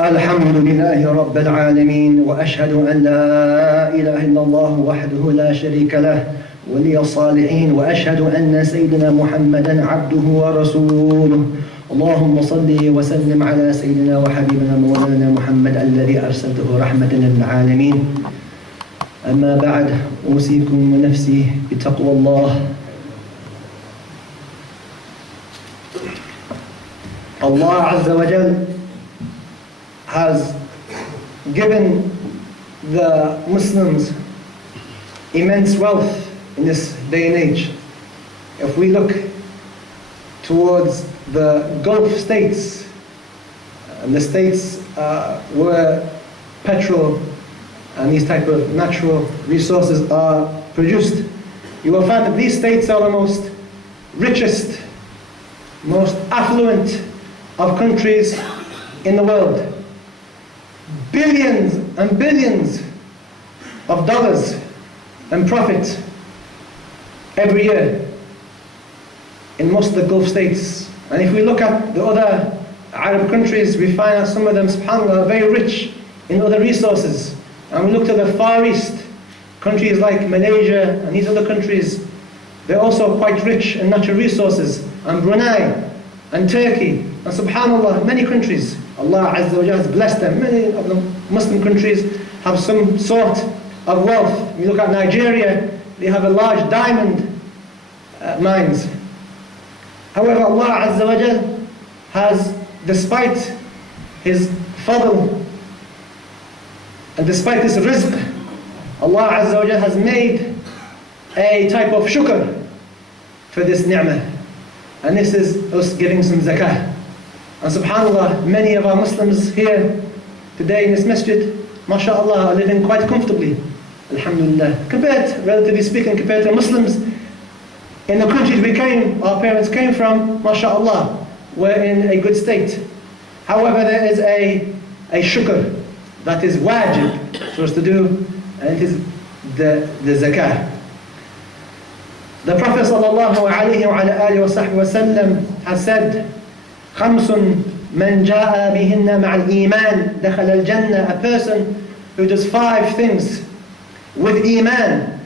الحمد لله رب العالمين وأشهد أن لا إله إلا الله وحده لا شريك له ولي الصالحين وأشهد أن سيدنا محمدا عبده ورسوله اللهم صل وسلم على سيدنا وحبيبنا مولانا محمد الذي أرسلته رحمة للعالمين أما بعد أوصيكم ونفسي بتقوى الله. Allah Azza wa Jal has given the Muslims immense wealth in this day and age. If we look towards the Gulf states, and the states where petrol and these type of natural resources are produced, you will find that these states are the most richest, most affluent of countries in the world. Billions and billions of dollars and profit every year in most of the Gulf states. And if we look at the other Arab countries, we find that some of them, subhanAllah, are very rich in other resources. And we look to the Far East, countries like Malaysia and these other countries, they're also quite rich in natural resources. And Brunei and Turkey, and subhanAllah, many countries, Allah Azza wa Jalla has blessed them. Many of the Muslim countries have some sort of wealth. When you look at Nigeria, they have a large diamond mines. However, Allah Azza wa Jalla has, despite His fadl and despite His rizq, Allah Azza wa Jalla has made a type of shukr for this ni'mah. And this is us giving some zakah. And subhanAllah, many of our Muslims here today in this masjid, mashallah, are living quite comfortably, alhamdulillah. Relatively speaking, compared to Muslims in the countries our parents came from, mashallah, we're in a good state. However, there is a shukr that is wajib for us to do, and it is the zakah. The Prophet sallallahu alayhi wa sallam has said, خمس من جاء بهن مع الإيمان دخل الجنة. A person who does 5 things with iman.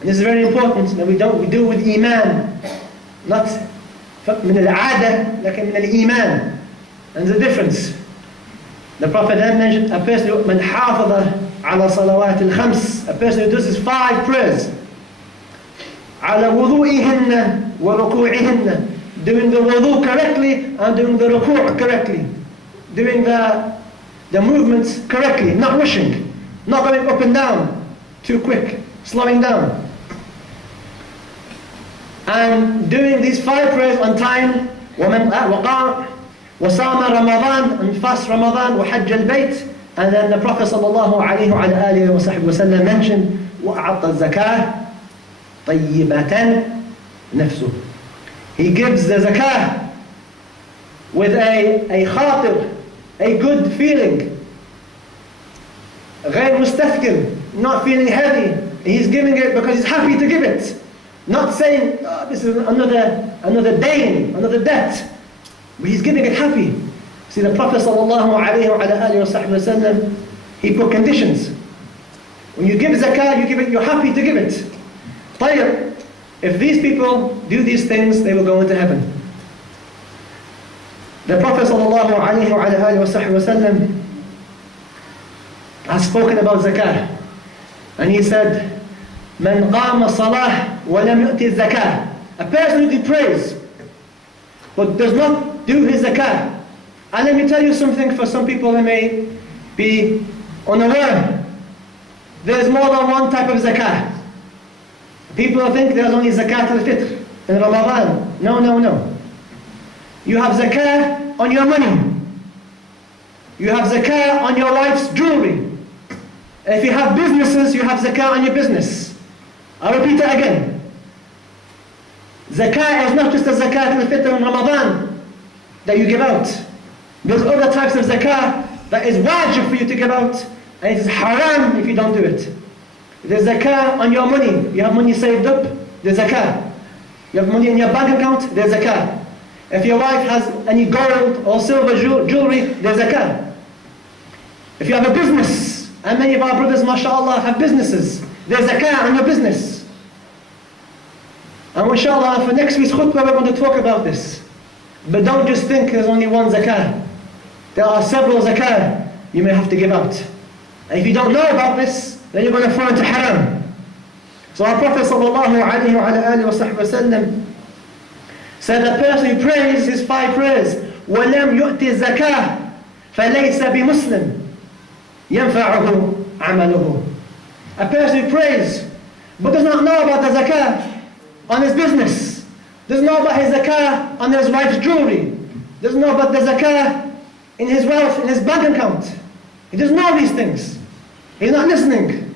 And this is very important that we do with iman, not من العادة لكن من الإيمان. And there's a difference. The Prophet then mentioned a person who من حافظ على صلوات الخمس, a person who does his 5 prayers, على وضوئهن وركوعهن, doing the wudu correctly and doing the ruku' correctly, doing the movements correctly, not rushing, not going up and down too quick, slowing down, and doing these 5 prayers on time. ومن وقام وصام رمضان, and fast Ramadan, وحج البيت. And then the Prophet sallallahu alayhi wa alihi wa sallam mentioned وأعطى الزكاة طيبة نفسه. He gives the zakah with a khatir, a good feeling. غير مستثقل, not feeling heavy. He's giving it because he's happy to give it. Not saying, oh, this is another dain, another debt. But he's giving it happy. See, the Prophet sallallahu alayhi wa sallam, he put conditions. When you give zakah, you give it, you're happy to give it. طيب, if these people do these things, they will go into heaven. The Prophet sallallahu alayhi wa sallam has spoken about zakah. And he said, من قام الصلاة ولم يؤتي الزكاة. A person who prays, but does not do his zakah. And let me tell you something, for some people they may be unaware. There's more than one type of zakah. People think there's only zakat al-fitr in Ramadan. No. You have zakah on your money. You have zakah on your wife's jewelry. If you have businesses, you have zakah on your business. I'll repeat it again. Zakah is not just a zakat al-fitr in Ramadan that you give out. There's other types of zakah that is wajib for you to give out, and it is haram if you don't do it. There's zakah on your money. You have money saved up, there's zakah. You have money in your bank account, there's zakah. If your wife has any gold or silver jewelry, there's zakah. If you have a business, and many of our brothers, mashallah, have businesses, there's zakah on your business. And inshallah, for next week's khutbah, we're going to talk about this. But don't just think there's only one zakah. There are several zakah you may have to give out. And if you don't know about this, then you're going to fall into haram. So our Prophet ﷺ said a person who prays his 5 prayers, وَلَمْ يُؤْتِ الزَّكَاةِ فَلَيْسَ بِمُسْلِمٍ يَنْفَعُهُ عَمَلُهُ. A person who prays but does not know about the zakah on his business, doesn't know about his zakah on his wife's jewelry, doesn't know about the zakah in his wealth, in his bank account. He doesn't know these things. He's not listening.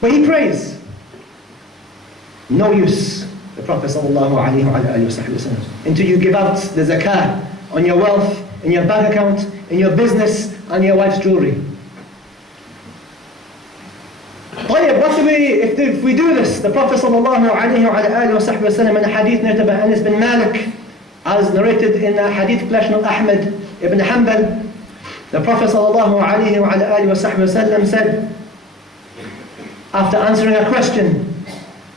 But he prays. No use. The Prophet ﷺ, until you give out the zakah on your wealth, in your bank account, in your business, on your wife's jewelry. What do we, if we do this? The Prophet ﷺ in a hadith narrated by Anas bin Malik, as narrated in a hadith collection of Ahmad ibn Hanbal, the Prophet ﷺ said, after answering a question,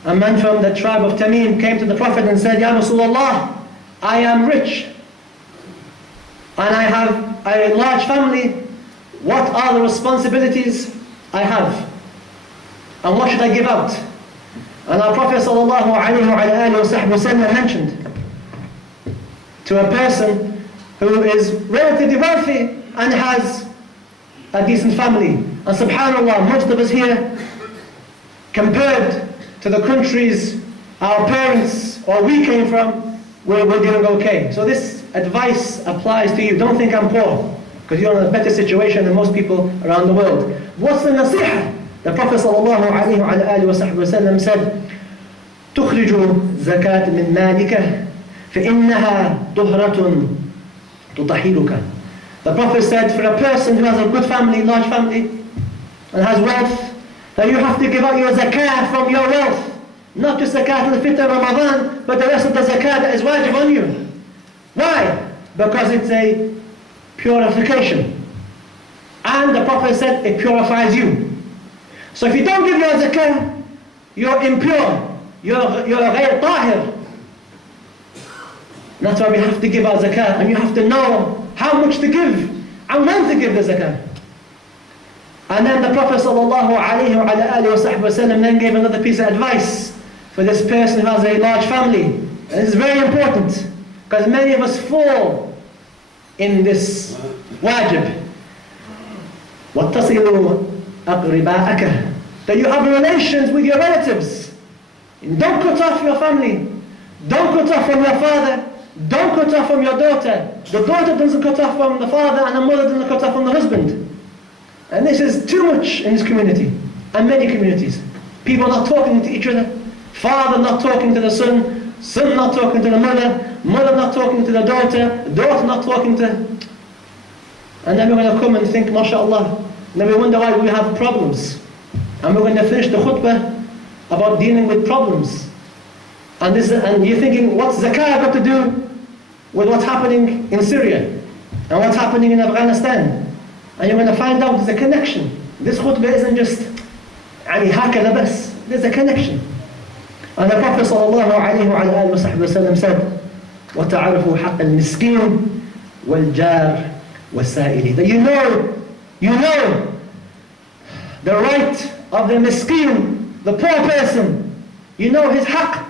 a man from the tribe of Tamim came to the Prophet and said, Ya Rasulullah, I am rich and I have a large family. What are the responsibilities I have? And what should I give out? And our Prophet ﷺ mentioned to a person who is relatively wealthy and has a decent family. And subhanAllah, most of us here, compared to the countries our parents or we came from, we're doing okay. So this advice applies to you. Don't think I'm poor, because you're in a better situation than most people around the world. What's the nasiha? The Prophet ﷺ said, تخرج زكاة من مالك فإنها طهرة تطهرك. The Prophet said, for a person who has a good family, large family, and has wealth, that you have to give out your zakah from your wealth. Not just zakat al-fitr Ramadan, but the rest of the zakat that is wajib on you. Why? Because it's a purification. And the Prophet said it purifies you. So if you don't give your zakah, you're impure. You're ghayr tahir. That's why we have to give our zakah. And you have to know how much to give and when to give the zakah. And then the Prophet ﷺ then gave another piece of advice for this person who has a large family. And this is very important, because many of us fall in this wajib. وَاتَّصِلُوا أَقْرِبَاءَكَ. That you have relations with your relatives. And don't cut off your family. Don't cut off from your father. Don't cut off from your daughter. The daughter doesn't cut off from the father, and the mother doesn't cut off from the husband. And this is too much in this community, and many communities. People not talking to each other, father not talking to the son, son not talking to the mother, mother not talking to the daughter, daughter not talking to... And then we're going to come and think, MashaAllah, and then we wonder why we have problems. And we're going to finish the khutbah about dealing with problems. And you're thinking, what's zakah got to do with what's happening in Syria, and what's happening in Afghanistan? And you're going to find out there's a connection. This khutbah isn't just هكذا بس. There's a connection. And the Prophet ﷺ said, وَتَعَرَفُوا حَقَّ الْمِسْكِينِ وَالْجَارِ وَالسَّائِلِ. That you know the right of the miskin, the poor person. You know his haqq,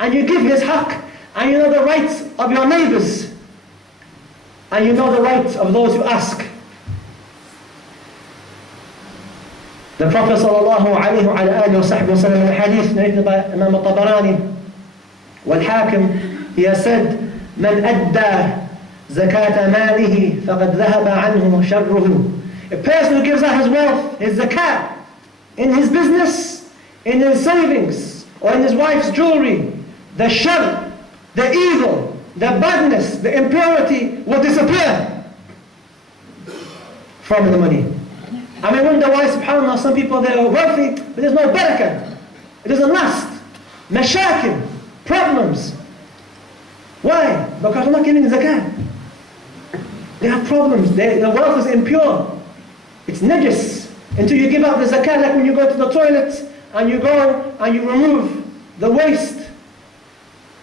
and you give his haqq, and you know the rights of your neighbors, and you know the rights of those who ask. The Prophet ﷺ in a hadith narrated by Imam al-Tabarani wal-Hakim, he has said, مَنْ أَدَّى زَكَاةَ مَالِهِ فَقَدْ ذَهَبَ عَنْهُ شَرُّهُ. A person who gives out his wealth, his zakat, in his business, in his savings, or in his wife's jewelry, the shar, the evil, the badness, the impurity will disappear from the money. And we wonder why, subhanAllah, some people, they are wealthy, but there's no barakah. It doesn't last. Mashakil, problems. Why? Because they're not giving zakah. They have problems. Their wealth is impure. It's najis. Until you give out the zakah, like when you go to the toilet and you go and you remove the waste,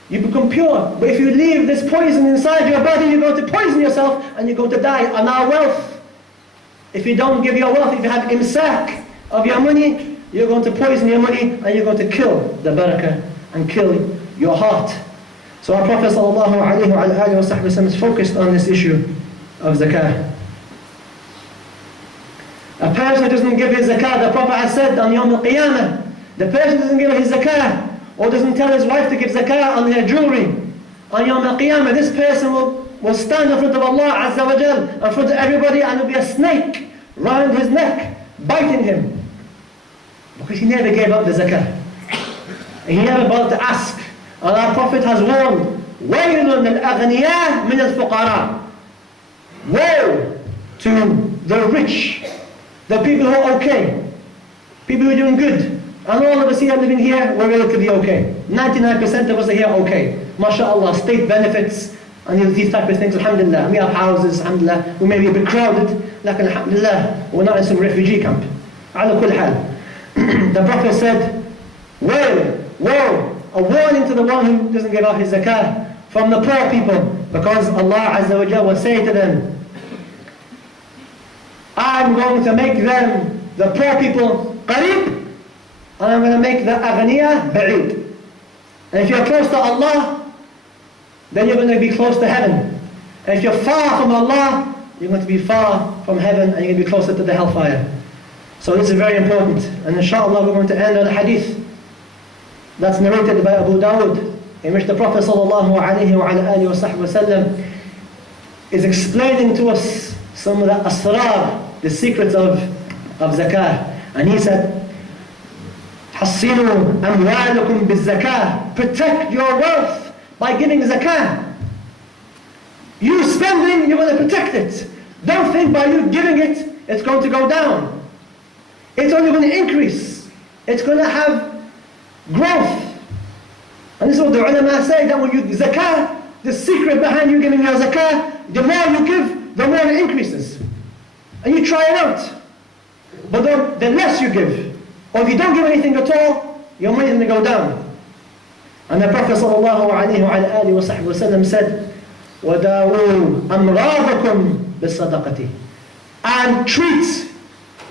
you become pure. But if you leave this poison inside your body, you're going to poison yourself and you're going to die. And our wealth, if you don't give your wealth, if you have imsak of your money, you're going to poison your money and you're going to kill the barakah and kill your heart. So our Prophet ﷺ is focused on this issue of zakah. A person who doesn't give his zakah, the Prophet has said on Yawm al-Qiyamah, the person who doesn't give his zakah or doesn't tell his wife to give zakah on her jewelry, on Yawm al-Qiyamah, this person will stand in front of Allah Azza wa Jal, in front of everybody, and there will be a snake round his neck, biting him. Because he never gave up the zakah. And he never bothered to ask. And our Prophet has warned, وَيْلٌ لِلْأَغْنِيَاءِ مِنَ الْفُقَرَاءِ. Woe to the rich, the people who are okay, people who are doing good. And all of us here living here, we're relatively okay. 99% of us are here okay. MashaAllah, state benefits, and these type of things, alhamdulillah. We have houses, alhamdulillah. We may be a bit crowded, like alhamdulillah, we're not in some refugee camp. Ala kull hal. The Prophet said, woe, a warning to the one who doesn't give out his zakah from the poor people, because Allah Azza wa Jalla will say to them, I'm going to make them, the poor people, qareeb, and I'm going to make the aghniya ba'id. And if you're close to Allah, then you're going to be close to heaven. And if you're far from Allah, you're going to be far from heaven and you're going to be closer to the hellfire. So this is very important. And inshallah we're going to end on a hadith that's narrated by Abu Dawud, in which the Prophet ﷺ is explaining to us some of the asrar, the secrets of zakah. And he said, حَصِّنُوا أَمْوَالَكُمْ بِالزَّكَاةِ. Protect your wealth by giving zakah. You spending, you're going to protect it. Don't think by you giving it, it's going to go down. It's only going to increase. It's going to have growth. And this is what the ulama say, that when you zakah, the secret behind you giving your zakah, the more you give, the more it increases. And you try it out. But the less you give, or if you don't give anything at all, your money is going to go down. And the Prophet ﷺ said, وَدَاوُوا أَمْرَاضَكُمْ بِالصَّدَقَةِ. And treat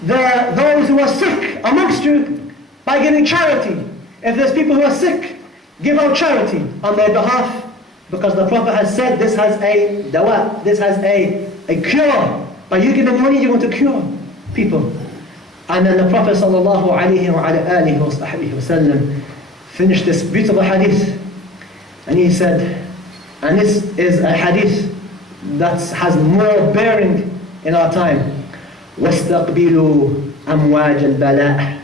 those who are sick amongst you by giving charity. If there's people who are sick, give out charity on their behalf, because the Prophet has said this has a dawa, this has a cure. By you giving money, you're going to cure people. And then the Prophet ﷺ finished this beautiful hadith, and he said, and this is a hadith that has more bearing in our time, وَاسْتَقْبِلُوا أَمْوَاجَ الْبَلَاءِ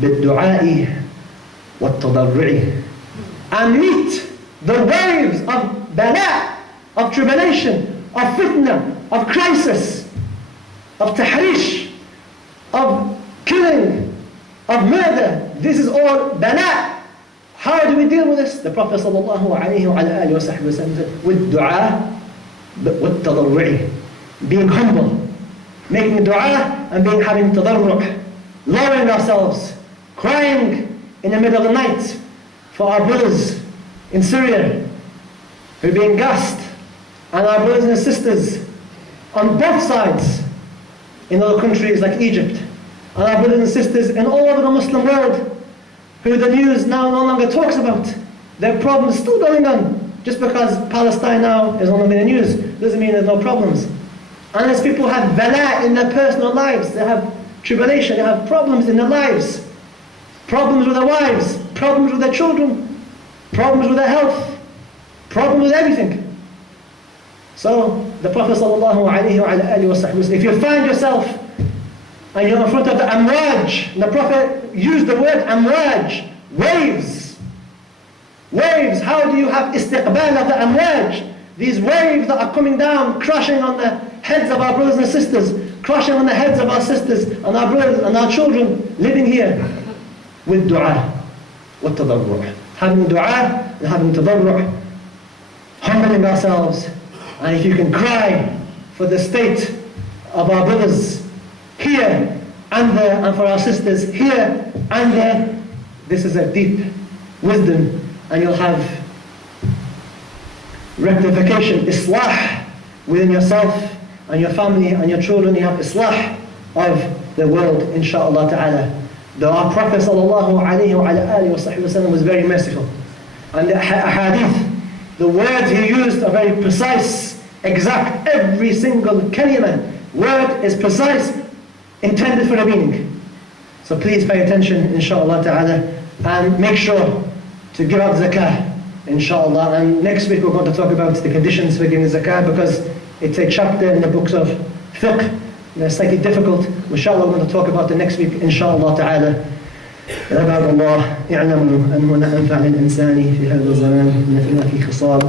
بِالدُّعَاءِ وَالتَّضَرُّعِ. And meet the waves of bala, of tribulation, of fitna, of crisis, of tahrish, of killing, of murder. This is all bala. How do we deal with this? The Prophet ﷺ said, with dua, with tadarru'i, being humble, making dua and having tadarru', lowering ourselves, crying in the middle of the night for our brothers in Syria who are being gassed, and our brothers and sisters on both sides in other countries like Egypt, and our brothers and sisters in all over the Muslim world who the news now no longer talks about. Their problems still going on. Just because Palestine now is no longer in the news doesn't mean there's no problems. Unless people have bala in their personal lives, they have tribulation, they have problems in their lives, problems with their wives, problems with their children, problems with their health, problems with everything. So the Prophet ﷺ, if you find yourself and you're in front of the amwaj, the Prophet used the word amwaj, waves. Waves, how do you have istiqbal of the amwaj? These waves that are coming down, crashing on the heads of our brothers and sisters, crashing on the heads of our sisters and our brothers and our children living here, with dua, with tadarru'. Having dua and having tadarru', humbling ourselves. And if you can cry for the state of our brothers here and there, and for our sisters here and there. This is a deep wisdom, and you'll have rectification, islah within yourself and your family and your children. You have islah of the world, insha'Allah ta'ala. Though our Prophet sallallahu alayhi wa sallam was very merciful. And the hadith, the words he used are very precise, exact. Every single kalima, word is precise, intended for a meaning. So please pay attention, insha'Allah ta'ala, and make sure to give out zakah, insha'Allah. And next week we're going to talk about the conditions for giving zakah, because it's a chapter in the books of fiqh. They're slightly difficult. Inshallah, we're going to talk about the next week, inshallah ta'ala. عباد الله اعلموا أنه لا أنفع للإنسان في هذا الزمان من ثلاث خصال